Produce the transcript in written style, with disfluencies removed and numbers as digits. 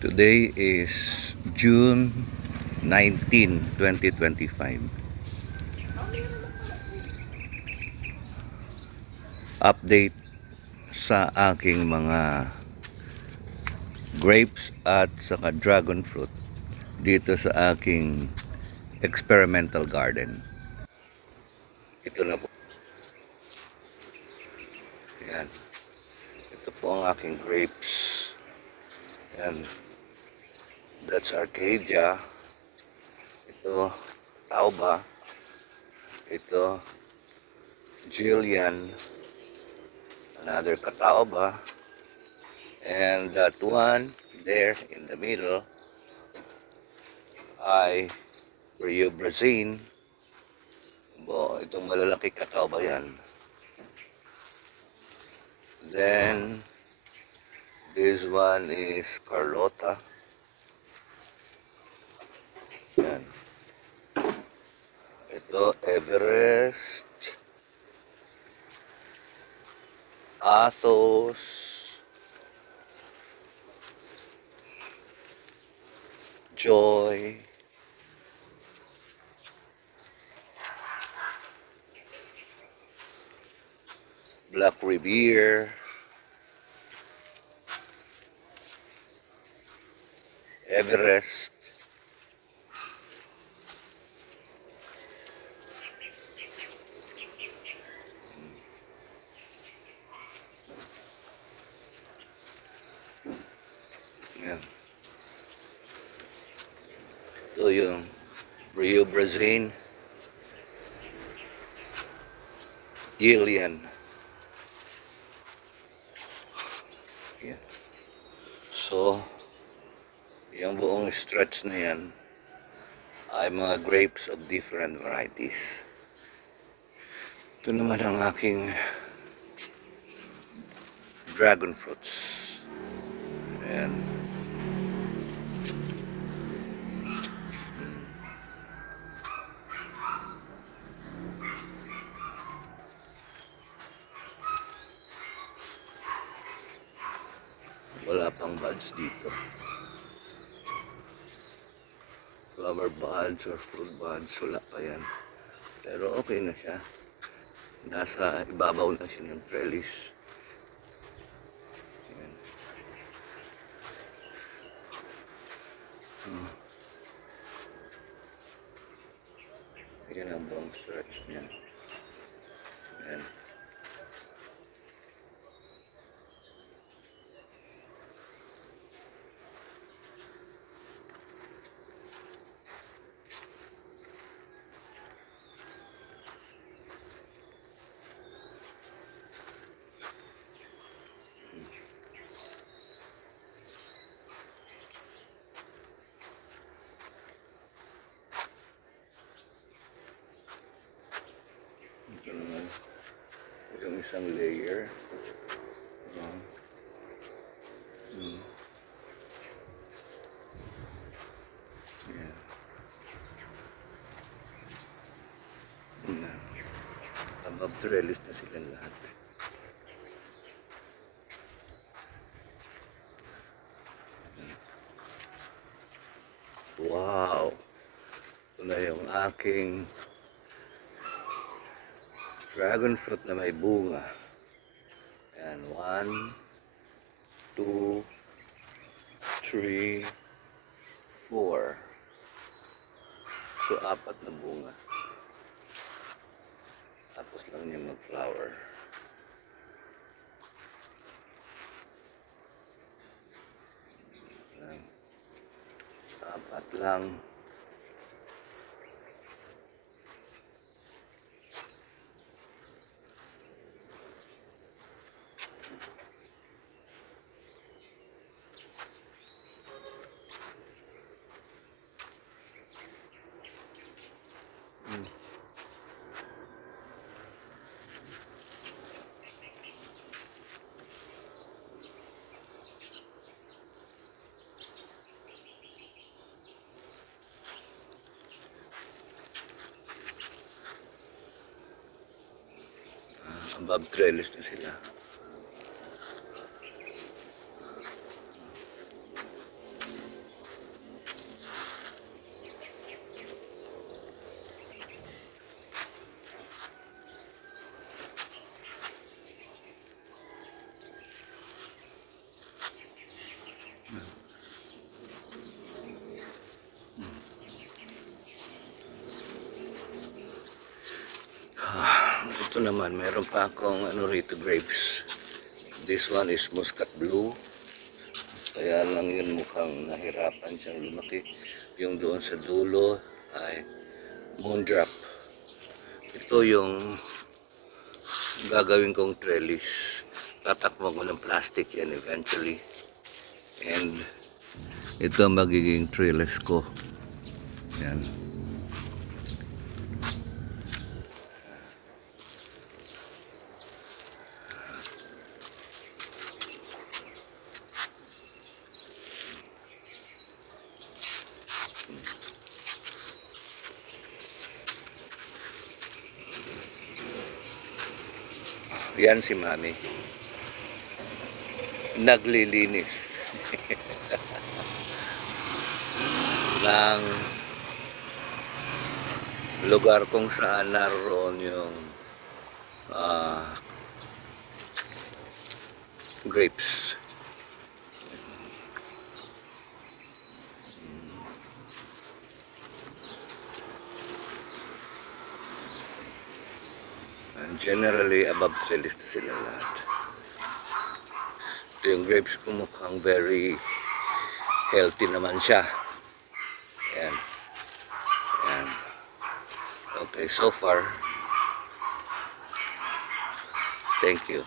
Today is June 19, 2025. Update sa aking mga grapes at saka dragon fruit dito sa aking experimental garden. Ito na po. Yan. Ito po ang aking grapes. Yan. That's Arcadia. Ito, Tauba. Ito, Jillian. Another Catawba. And that one there in the middle ay Rio Brazil. Itong malalaki Catawba yan. Then this one is Carlota. Yan. Ito Everest, Athos, Joy, Black Riviere, Everest, yan. Ito yung Rio Brazil, Gillian. Yan. So, yung buong stretch na yan ay mga grapes of different varieties. Ito naman ang aking dragon fruits. Ayan. Wala pang buds dito. Flower buds or fruit buds, wala pa yan. Pero okay na siya. Nasa ibabaw na siya ng trellis. Ayan. Ayan ang buong stretch niya. Ayan. Ito naman yung isang layer. Ayan. Above trellis na sila lahat. Wow! Ito na yung aking dragon fruit na may bunga. Ayan, 1, 2, 3, 4. So, 4 na bunga. Tapos lang niya mag-flower. Ayan. 4 lang. Above trellis na sila. Ito naman, meron pa akong ano rito, grapes. This one is Muscat Blue. Kaya lang yun mukhang nahirapan siyang lumaki. Yung doon sa dulo ay Moondrop. Ito yung gagawin kong trellis. Tatakbo ko ng plastic yan eventually. And ito ang magiging trellis ko. Yan. Yan si Mami. Naglilinis. ng lugar kung saan naroon yung grapes. And generally, above trellis na sila lahat. Ito yung grapes ko, mukhang very healthy naman siya. Ayan. Ayan. Okay, so far, thank you.